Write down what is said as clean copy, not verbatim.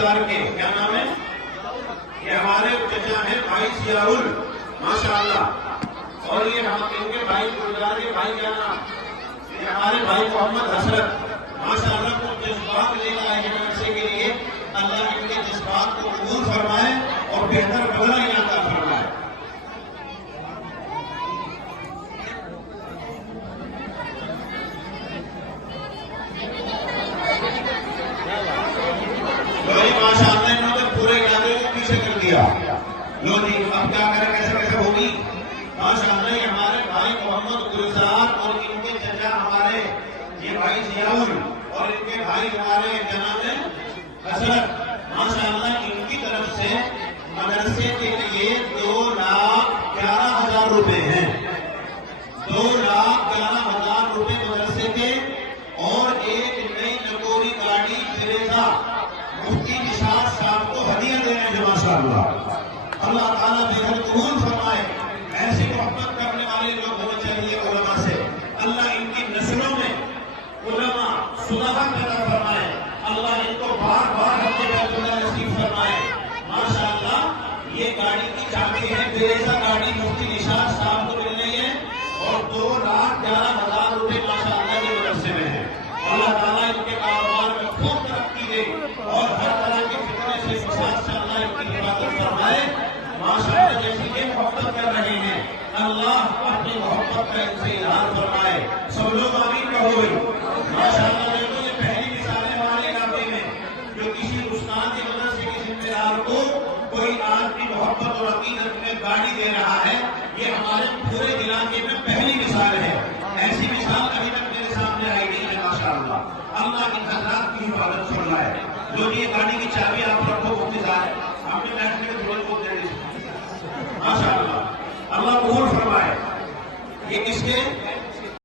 گلزار کے، کیا نام ہے؟ یہ ہمارے چچا ہیں بھائی سیاؤل، ماشاءاللہ، اور یہ ہم ان کے بھائی گلزار کے بھائی کیا نام؟ یہ ہمارے بھائی محمد حسرت، ماشاءاللہ، کو جذبات لے کر آئے ہیں مدرسے کے لیے. اللہ ان کے جذبات کو قبول فرمائے اور بہتر بدلہ عطا فرمائے. ماشاءاللہ انہوں نے پورے علاقے کو پیچھے کر دیا. لو جی اب کیا کریں، کیسے کیسے ہوگی. ماشاءاللہ یہ ہمارے بھائی محمد گلزار اور ان کے چچا ہمارے یہ بھائی ضیاء اور ان کے بھائی ہمارے جناب حسرت، ماشاءاللہ ان کی طرف سے مدرسے کے لیے 2,11,000 روپے ہیں. 2,11,000 روپے مدرسے کے، اور ایک نئی لکوری گاڑی فریزا مفتی نثار صاحب کو ہدیہ دے رہے ہیں. ماشاءاللہ اللہ تعالیٰ بہتر قبول فرمائے. ایسی محبت کرنے والے لوگ ہونے چاہیے علماء سے. اللہ ان کی نسلوں میں علماء صلحاء پیدا فرمائے. اللہ ان کو بار بار اپنے بیت نصیب فرمائے. ماشاءاللہ یہ گاڑی کی چابی ہے، فریزا گاڑی مفتی نثار صاحب کو مل رہی ہے، اور 2,11,000 روپے ماشاءاللہ کے مدرسے میں ہیں. اللہ تعالیٰ ان کے کاروبار میں خوب ترقی دے اور ہر طرح کے فتنے سے فساد سے اللہ ان کی حفاظت فرمائے. ماشاءاللہ جیسی کہ محبت کر رہے ہیں، اللہ اپنی محبت کا ان سے اظہار فرمائے. سب لوگ آمین کہو گے. ماشاءاللہ دیکھو یہ پہلی مثال ہے ہمارے علاقے میں جو کسی استاد کی مدد سے کسی ذمہ دار کو کوئی آدمی محبت اور عقیدت میں گاڑی دے رہا ہے. یہ ہمارے پورے علاقے میں پہلی مثال ہے. ایسی مثال ابھی تک میرے سامنے آئی نہیں ہے. ماشاءاللہ اللہ ان حضرات کی حفاظت فرمائے. جو یہ گاڑی کی چابی آپ رکھو مفتی صاحب، ہم نے بیٹھ کے تھوڑے بہت دے دی. ماشاءاللہ